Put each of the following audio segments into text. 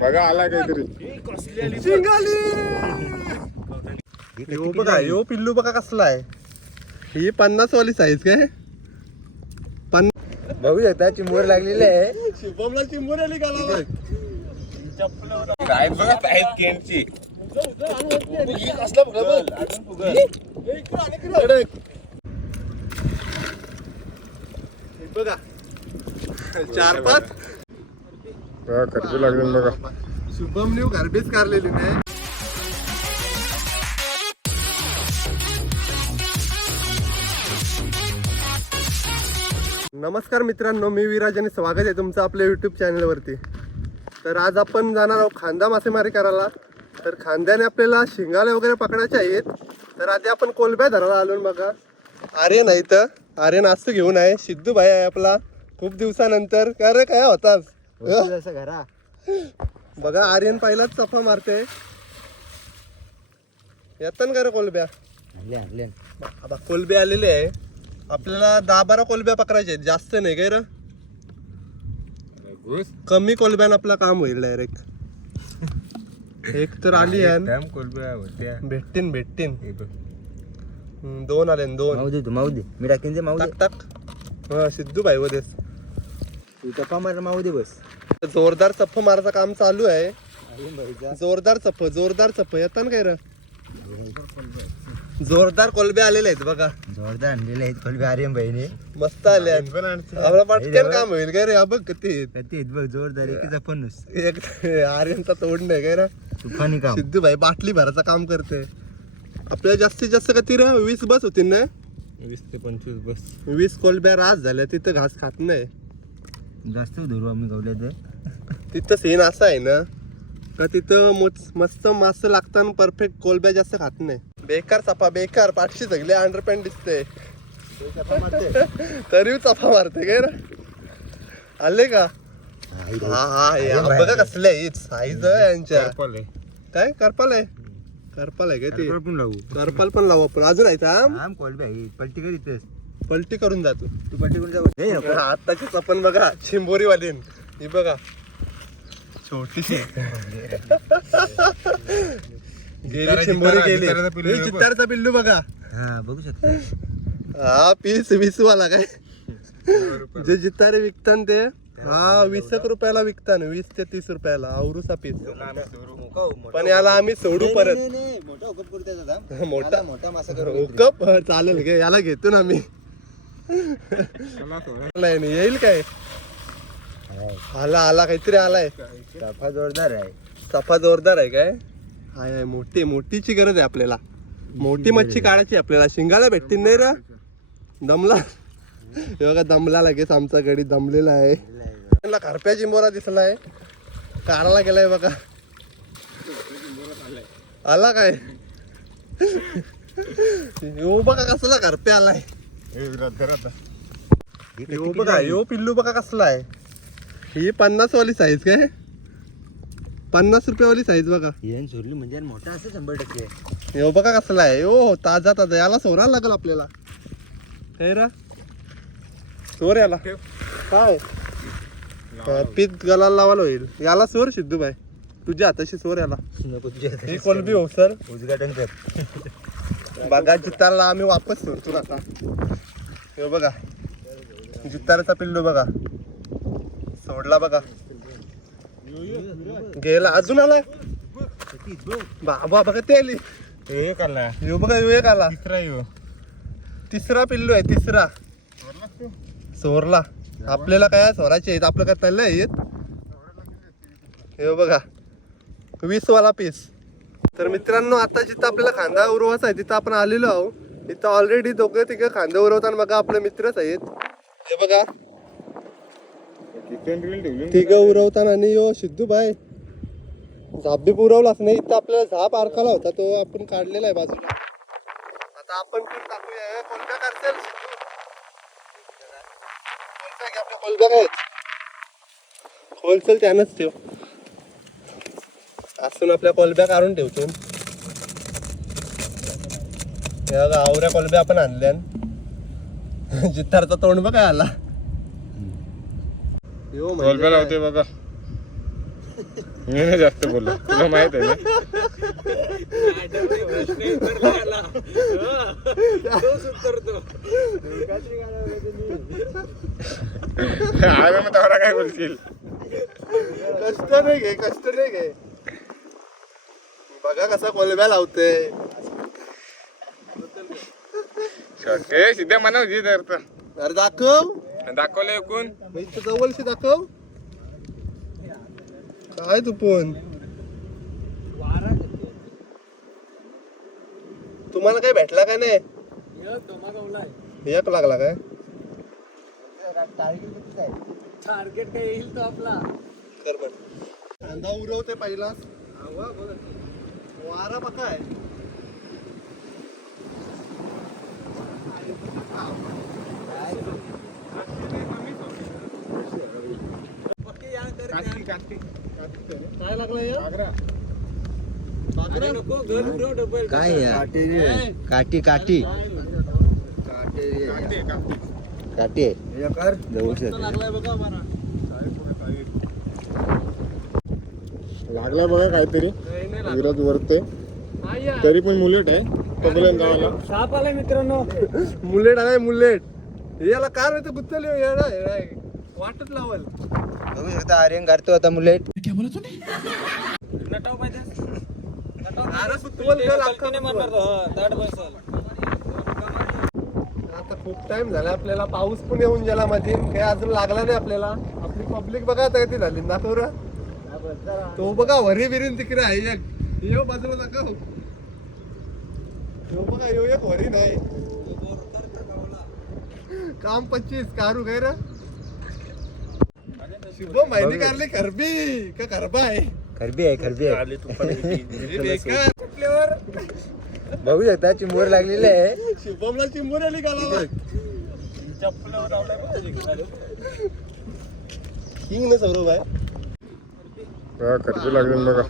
बघा आला काहीतरी. यो बघा यो पिल्लू बघा कसला आहे. ही पन्नास वाली साईज काय? पन्नास बघू शकता चिंबोर लागलेले आहे. शुभमला चिंबूर आली का काय केनची बघा. चार पाच. बघा खर्च लागले बघा. शुभम न्यू गार्बेज कारलेली नाही. नमस्कार मित्रांनो मी विराज आणि स्वागत आहे तुमचं आपल्या युट्यूब चॅनलवरती तर आज आपण जाणार आहोत खांदा मासेमारी करायला. तर खांद्याने आपल्याला शिंगाले वगैरे पकडायचे आहेत. तर आधी आपण कोलब्या धरायला आलो बघा. आर्यन आहे तर आर्यन आज घेऊन आहे. सिद्धू भाई आहे आपला. खूप दिवसानंतर. का रे काय होतास? अं? असं घरा. बघा आर्यन पहिलाच चफा मारते. येतात का रे कोलब्या? आणले आणले. आता कोलबे आलेले आहे. आपल्याला दहा बारा कोलब्या पकडायचे आहेत. जास्त नाही काय रे? कमी कोलब्यान आपलं काम होईल डायरेक्ट एक तर आली आहे. कोलब्या होत्या. भेटतीन भेटतीन. हे बघ. हम्म, दोन आले न दोन. माऊ दे तू माऊ दे. मी टाकीन ते माऊ दे. टाक टाक. हा सिद्धू भाई वदेस तू टप्पा मार माऊ दे बस. जोरदार चप्प मारायचं काम चालू आहे. अरे जोरदार चप्प जोरदार चप्प. येतात काय रे? जोरदार कोलबे. आलेले आहेत बघा. जोरदार आणलेले आहेत कोलबी आर्यन भाईने मस्त आले आहेत. आपला पटकन काम होईल काय रे? हा बघ किती. कधी आहेत बघ जोरदार. एकीचा फणूस एक आर्यनचा तोड नाही काय रे? तुफानी काम. सिद्धू भाई बाटली भराचं काम करते. आपल्याला जास्तीत जास्त किती रे? वीस बस होती ना? वीस ते पंचवीस बस. वीस कोलब्या रास झाल्या तिथं घास खात नाही. जास्त धरू आम्ही गवल्या तर. तिथं सीन असा आहे ना का तिथं मोच- मस्त मास लागताना परफेक्ट कोलब्या जास्त खात नाही. बेकार चपा बेकार. पाठशी सगळे अंडरपॅन्ट दिसते. तरी चपा मारते काय रे? आले का? हा हा हे हा बघा कसले साईज यांच्या. काय? करपाल आहे? करपाल आहे काय ते? पण लावू. करपाल पण लावू आपण. अजून आहे का आम कोलबी आहे पलटी कर इथंच. पलटी करून जातो. तू पलटी करून जाऊ हे नको. आताचीच आपण बघा चिंबोरी वालीन ही बघा. छोटीशी. गेली चिंबोरी गेली. पिल्लू हे बघ. जितारचा पिल्लू बघा. हा बघू शकता. हा पीस वीस वाला काय? जे जितारे विकतान ते हा वीस एक रुपयाला विकतान वीस ते तीस रुपयाला औरुसा पीस. पण याला आम्ही सोडू परत. मोठा करू त्याचा मोठा. मोठा मासा कप चालेल घे याला घेतो ना आम्ही. नाही नाही, येईल काय? आला आला काहीतरी आलाय. चाफा जोरदार आहे. सफा जोरदार आहे काय? हाय हाय, मोठी मोठीची गरज आहे आपल्याला. मोठी मच्छी काढायची आपल्याला. शिंगाला भेटतील नाही रा? दमला हे बघा दमला लगेच आमचा गडी दमलेला आहे. त्यांना करप्या चिंबोरा दिसलाय. काढायला गेलाय बघा. आला काय? यो बघा कसला करप्या आलाय. हे. यो बघा यो पिल्लू बघा कसला आहे. ही पन्नास वाली साईज काय? पन्नास रुपयावाली साईज बघा. येन म्हणजे मोठा असं शंभर टक्के. यो बघा कसला आहे. यो ताजा ताजा. याला सोरायला लागल आपल्याला. हे रा. सोर याला. काय? पीत गलाला लावायला होईल. याला सोर सिद्धू बाय तुझ्या हाताशी सोर याला. ही कोलबी हो सर? उद्घाटन कर. बघा जितारला आम्ही वापस सोडतो आता. हे बघा. जितारचा पिल्लू बघा. सोडला बघा. गेला. अजून आला बाबा बघा ते आली. एक आला येऊ बघा यो एक आला. तिसरा येऊ तिसरा पिल्लू आहे तिसरा. सोरला. आपल्याला काय सोराचे आहेत? आपलं काय तल्ले येत हे बघा. वीस वाला पीस तर मित्रांनो आता जिथं आपल्याला खांदा उरवायचा आहे तिथं आपण आलेलो आहो इथं ऑलरेडी दोघं तिघं खांदा उरवताना बघा आपले मित्रच आहेत. हे बघा. चिकन तिघं उरवताना आणि यो सिद्धू भाई झाप बी पुरवलाच नाही इथं आपल्याला झाप अडकाला होता तो आपण काढलेला आहे बाजूला. आता आपण पीठ टाकूया. कोणत्या करसेल होलसेल त्यानंच ठेव. असून आपल्या कोलब्या काढून ठेवतो. हे बघा आवऱ्या कोलब्या आपण आणल्यान. जित्तारचा तोंड बघा आला यो कोलब्या? लावते बघा. मी नाही जास्त बोललो. तुला माहीत आहे ना? काय बोलशील? कष्ट नाही घे कष्ट नाही घे. बघा कसा कोलब्या लावते छोटे सिद्धे म्हणा होती तर. तो. अरे दाखव. दाखवलं एकूण. मग इथं जवळशी दाखव. काय तू पण? तुम्हाला काय भेटला काय नाही? एक लागला काय? टार्गेट काय येईल तो आपला. कर बघ कांदा उरवते पहिला वारा बघा आहे. काय लागलं बागरा? काय काठी काठी काठी आहे जवळच लागलाय बघा वारा लागला बघा काहीतरी. विरोध वरते. तरी पण मुलेट आहे. तोपर्यंत गावाला. साप आलाय मित्रांनो. मुलेट आहे मुलेट. याला कार आहे गुत्तल येडा येडा आहे. वाटत लावल. बघू शकता आर्यन काढतो आता मुलेट. अरे सुतवल कर अख्खा सुतवल. आता खूप टाइम झाला आपल्याला पाऊस पण येऊन गेला मध्ये काही अजून लागला नाही आपल्याला. आपली पब्लिक बघा आता किती झाली. दाखव रे. तो बघा वरी बिरीन तिकडे आहे एक. यो बाजूला दाखव यो बघा यो एक वरी नाही. काम पच्चीस कारू काय रे. शुभम माहिती काढली खरबी का खरबा आहे? खरबी आहे खरबी आहे. हे बेकार बघू शकता चिंबोर लागलेले आहे. शुभमला चिंबूर आली गाला किंग ना सौरभ आहे. खर्च लागेल बघा.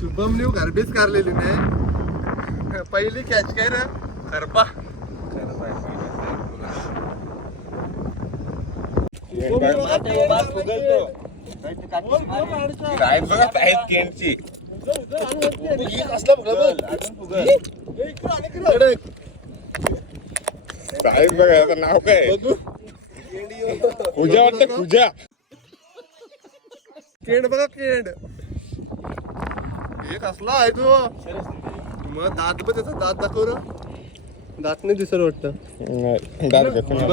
शुभम न्यू गरबीच काढलेली नाही. पहिली कॅच काय रे? खरपा. काय बघा आहेत केंटची साहेब बघा. नाव काय पूजा वाटतं पूजा. केंड बघा केंड एक असला आहे तो? मग दात बघ त्याचा दात दाखव र दात नाही दिसत वाटतं. नाही, दात घेतो ना.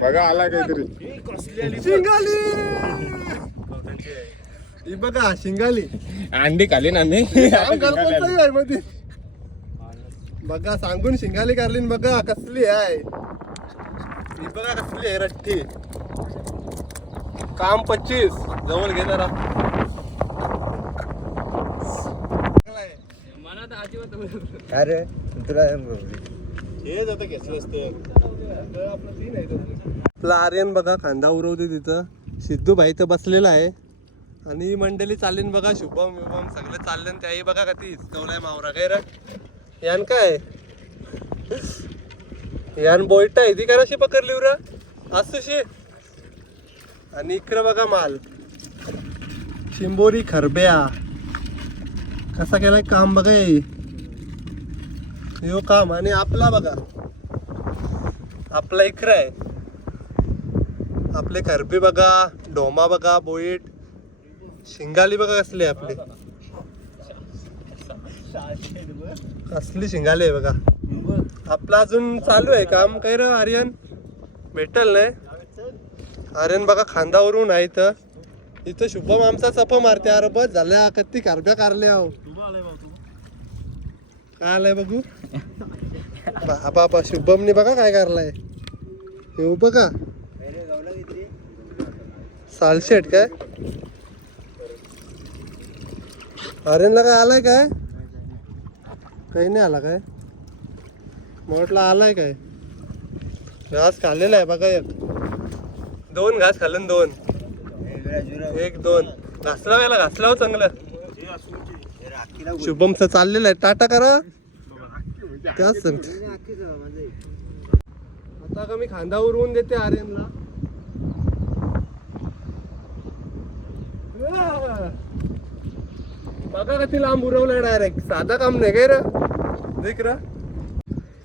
बघा. आला काहीतरी. शिंगाली! ही बघा शिंगाली. अंडी खाली ना काम आहे मध्ये बघा सांगून शिंगाली काढली न बघा कसली आहे. ही बघा कसली आहे रट्टी. काम पच्चीस. जवळ घे जरा. काय रे तुला हेच आता घेतलं असतं आपला आर्यन बघा खांदा उरवते तिथं. सिद्धू भाई तर बसलेला आहे. आणि ही मंडळी चाललीन बघा शुभम विभम सगळे चालले त्याही बघा का ती हिसकवलाय मावरा. काय रे? यान काय? यान बोयटा आहे ती का अशी पकडली उरा? असुशी आणि इकडं बघा माल. शिंबोरी खरब्या. कसा केलाय काम बघा हे. यो काम. आणि आपला बघा. आपला इकरा आहे. आपले खरबे बघा डोमा बघा बोईट. शिंगाली बघा कसले आपले. कसली शिंगाली आहे बघा. आपला अजून चालू आहे काम. काय रे आर्यन? भेटल नाही? आर्यन बघा खांदावरून आहे इथं. इथं शुभम आमचा चपा मारते. अरे बस झाल्या कत्ती कारब्या कारल्या हो. काय आलंय बघू? बा बाबा शुभमने बघा काय करलाय. येऊ बघा सालशेट काय? आर्यनला काय आलाय काय? काही नाही आला काय? म्हटलं आलाय काय? घास खाल्लेला आहे बघा एक. दोन घास खाल्लं दोन. एक दोन. घासला वेळेला घासला हो चांगलं. शुभमचं चाललेलं आहे. टाटा करा. त्या सांगते आता का मी खांदा उरवून देते आर्यनला. बघा किती लांब उरवलाय डायरेक्ट साधा काम नाही काय रे? देख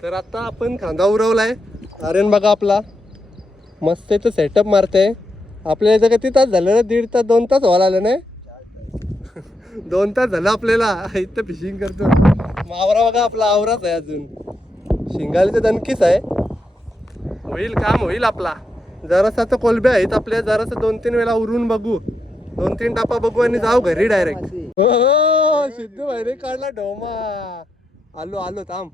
तर आता आपण खांदा उरवलाय. आर्यन बघा आपला. मस्त इथं सेटअप मारते आपल्याला इथं किती तास झालं रे? दीड तास दोन तास व्हायला आलं नाही? दोन तास झालं आपल्याला. इथं फिशिंग करतो. मावरा बघा आपला आवराच आहे अजून. शिंगाली तर दणकीच आहे. होईल काम होईल आपला. जरासा तर कोलब्या आहेत आपल्या. जरासा दोन तीन वेळा उरून बघू. दोन तीन टापा बघू आणि जाऊ घरी डायरेक्ट हो सिद्धू भाईने काढला डोमा आलो आलो थांब.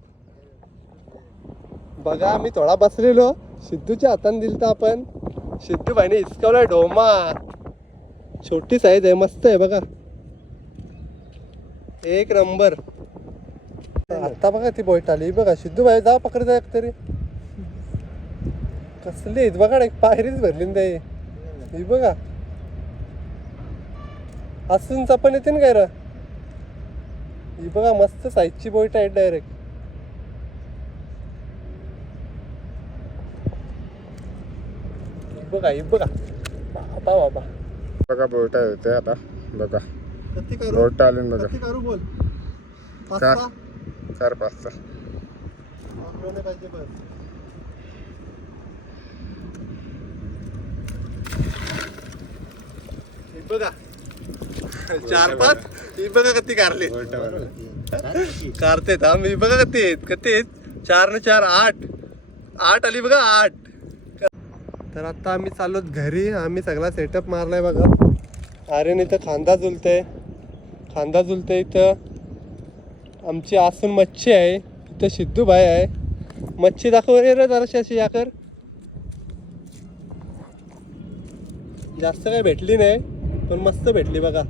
बघा मी थोडा बसलेलो. सिद्धूच्या हाताने तर आपण. सिद्धू भाईने हिसकावलाय डोमा छोटी साईज आहे मस्त आहे बघा. एक नंबर आता बघा ती बोईट आली. बघा सिद्धू भाई जा पकडता एक तरी कसली बघा ना, एक पायरीच भरली ना ते. ही बघा. असून चपन येते ना काय र? ही बघा मस्त साईजची बोईट आहे डायरेक्ट बघा ही बघा. बाबा बाबा बघा बोटा होते आता. बघा. कती करू बोट आले ना बघा. कती करू बोल. पाच चार. चार पाच पाहिजे बस. बघा. चार पाच. ही बघा किती कारले कारते थांब. ही बघा किती आहेत. किती आहेत. चार न चार आठ. आठ आली बघा आठ. तर आता आम्ही चाललो घरी. आम्ही सगळा सेटअप मारलाय बघा. आर्यन इथं खांदा झुलते खांदा झुलते इथं. आमची आसून मच्छी आहे. इथं सिद्धू भाई आहे. मच्छी दाखव. रे रे जराशी अशी या कर. जास्त काही भेटली नाही पण मस्त भेटली बघा.